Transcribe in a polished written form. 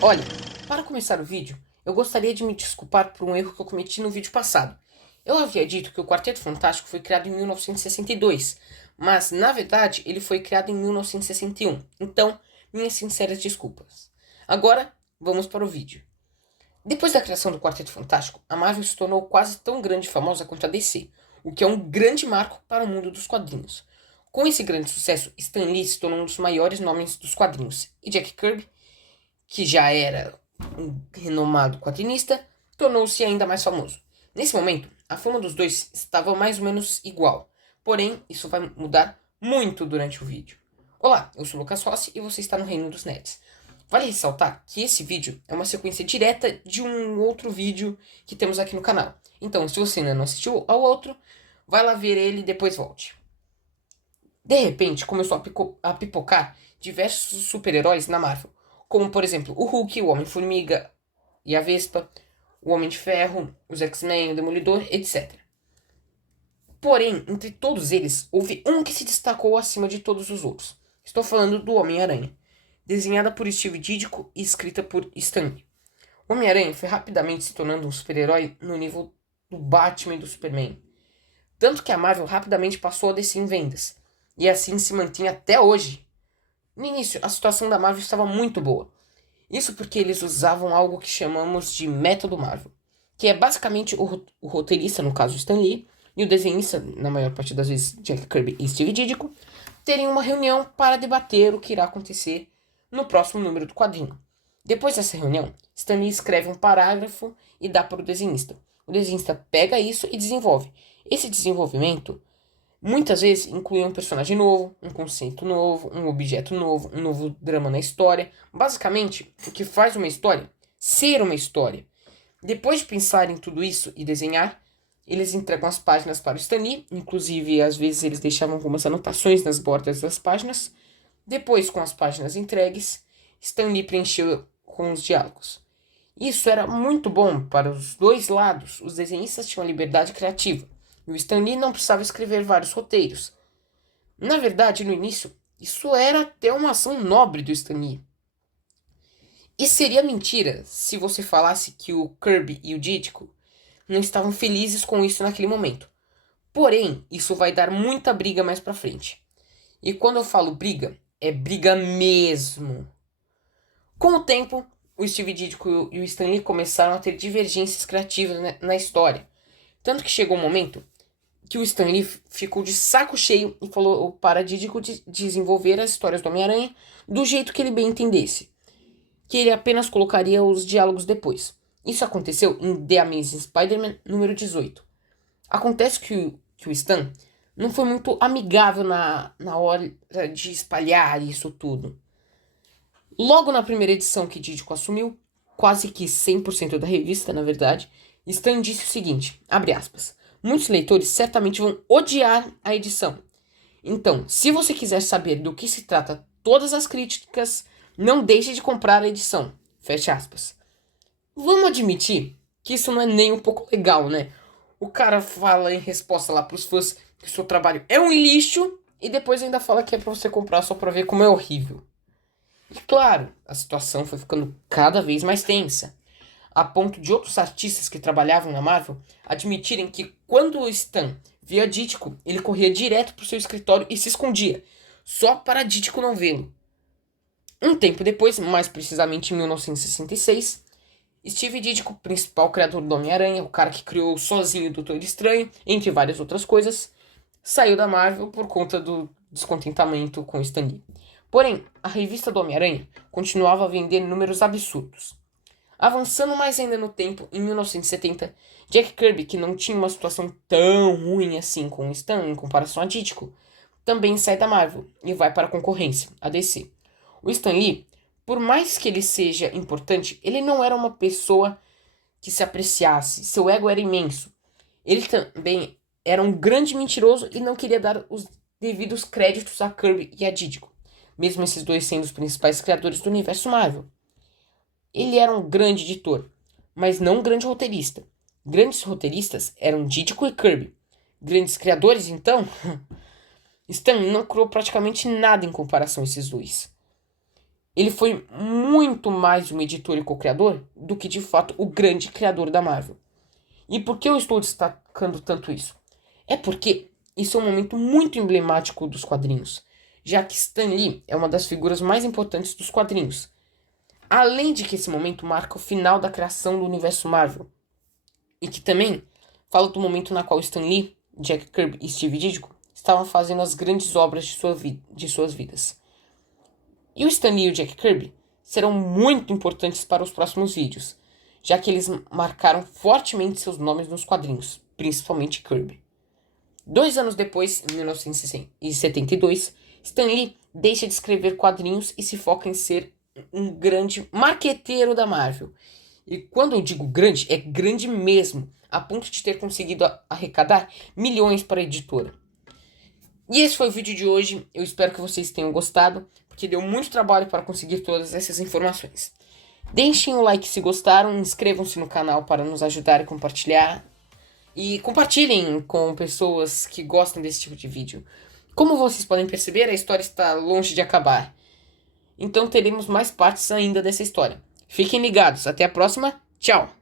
Olha, para começar o vídeo, eu gostaria de me desculpar por um erro que eu cometi no vídeo passado. Eu havia dito que o Quarteto Fantástico foi criado em 1962, mas na verdade ele foi criado em 1961. Então, minhas sinceras desculpas. Agora, vamos para o vídeo. Depois da criação do Quarteto Fantástico, a Marvel se tornou quase tão grande e famosa quanto a DC, o que é um grande marco para o mundo dos quadrinhos. Com esse grande sucesso, Stan Lee se tornou um dos maiores nomes dos quadrinhos, e Jack Kirby, que já era um renomado quadrinista, tornou-se ainda mais famoso. Nesse momento, a fama dos dois estava mais ou menos igual, porém, isso vai mudar muito durante o vídeo. Olá, eu sou o Lucas Rossi e você está no Reino dos Nerds. Vale ressaltar que esse vídeo é uma sequência direta de um outro vídeo que temos aqui no canal. Então, se você ainda não assistiu ao outro, vai lá ver ele e depois volte. De repente, começou a pipocar diversos super-heróis na Marvel, como por exemplo o Hulk, o Homem-Formiga e a Vespa, o Homem de Ferro, os X-Men, o Demolidor, etc. Porém, entre todos eles, houve um que se destacou acima de todos os outros. Estou falando do Homem-Aranha, desenhada por Steve Ditko e escrita por Stan Lee. O Homem-Aranha foi rapidamente se tornando um super-herói no nível do Batman e do Superman. Tanto que a Marvel rapidamente passou a descer em vendas, e assim se mantém até hoje. No início, a situação da Marvel estava muito boa. Isso porque eles usavam algo que chamamos de método Marvel, que é basicamente o roteirista, no caso Stan Lee, e o desenhista, na maior parte das vezes Jack Kirby e Steve Ditko, terem uma reunião para debater o que irá acontecer no próximo número do quadrinho. Depois dessa reunião, Stan Lee escreve um parágrafo e dá para o desenhista. O desenhista pega isso e desenvolve. Esse desenvolvimento muitas vezes incluía um personagem novo, um conceito novo, um objeto novo, um novo drama na história. Basicamente, o que faz uma história ser uma história. Depois de pensar em tudo isso e desenhar, eles entregam as páginas para o Stan Lee, inclusive às vezes eles deixavam algumas anotações nas bordas das páginas. Depois, com as páginas entregues, Stan Lee preencheu com os diálogos. Isso era muito bom para os dois lados. Os desenhistas tinham liberdade criativa. E o Stan Lee não precisava escrever vários roteiros. Na verdade, no início, isso era até uma ação nobre do Stan Lee. E seria mentira se você falasse que o Kirby e o Ditko não estavam felizes com isso naquele momento. Porém, isso vai dar muita briga mais pra frente. E quando eu falo briga, é briga mesmo. Com o tempo, o Steve Ditko e o Stan Lee começaram a ter divergências criativas na história. Tanto que chegou um momento que o Stan Lee ficou de saco cheio e falou para Ditko desenvolver as histórias do Homem-Aranha do jeito que ele bem entendesse, que ele apenas colocaria os diálogos depois. Isso aconteceu em The Amazing Spider-Man número 18. Acontece que o Stan não foi muito amigável na hora de espalhar isso tudo. Logo na primeira edição que Ditko assumiu, quase que 100% da revista, na verdade, Stan disse o seguinte, abre aspas, muitos leitores certamente vão odiar a edição. Então, se você quiser saber do que se trata todas as críticas, não deixe de comprar a edição. Fecha aspas. Vamos admitir que isso não é nem um pouco legal, né? O cara fala em resposta lá pros fãs que o seu trabalho é um lixo e depois ainda fala que é pra você comprar só pra ver como é horrível. E claro, a situação foi ficando cada vez mais tensa, a ponto de outros artistas que trabalhavam na Marvel admitirem que quando o Stan via Ditko, ele corria direto pro seu escritório e se escondia, só para Ditko não vê-lo. Um tempo depois, mais precisamente em 1966, Steve Ditko, principal criador do Homem-Aranha, o cara que criou sozinho o Doutor Estranho, entre várias outras coisas, saiu da Marvel por conta do descontentamento com Stan Lee. Porém, a revista do Homem-Aranha continuava a vender números absurdos. Avançando mais ainda no tempo, em 1970, Jack Kirby, que não tinha uma situação tão ruim assim com Stan em comparação a Ditko, também sai da Marvel e vai para a concorrência, a DC. O Stan Lee, por mais que ele seja importante, ele não era uma pessoa que se apreciasse, seu ego era imenso. Ele também era um grande mentiroso e não queria dar os devidos créditos a Kirby e a Ditko, mesmo esses dois sendo os principais criadores do universo Marvel. Ele era um grande editor, mas não um grande roteirista. Grandes roteiristas eram Ditko e Kirby. Grandes criadores, então, Stan não criou praticamente nada em comparação a esses dois. Ele foi muito mais um editor e co-criador do que de fato o grande criador da Marvel. E por que eu estou destacando tanto isso? É porque isso é um momento muito emblemático dos quadrinhos, já que Stan Lee é uma das figuras mais importantes dos quadrinhos. Além de que esse momento marca o final da criação do universo Marvel, e que também fala do momento na qual Stan Lee, Jack Kirby e Steve Ditko estavam fazendo as grandes obras de suas vidas. E o Stan Lee e o Jack Kirby serão muito importantes para os próximos vídeos, já que eles marcaram fortemente seus nomes nos quadrinhos, principalmente Kirby. 2 anos depois, em 1972, Stan Lee deixa de escrever quadrinhos e se foca em ser um grande marqueteiro da Marvel. E quando eu digo grande, é grande mesmo, a ponto de ter conseguido arrecadar milhões para a editora. E esse foi o vídeo de hoje, eu espero que vocês tenham gostado, porque deu muito trabalho para conseguir todas essas informações. Deixem o like se gostaram, inscrevam-se no canal para nos ajudar e compartilhar. E compartilhem com pessoas que gostam desse tipo de vídeo. Como vocês podem perceber, a história está longe de acabar. Então teremos mais partes ainda dessa história. Fiquem ligados, até a próxima, tchau!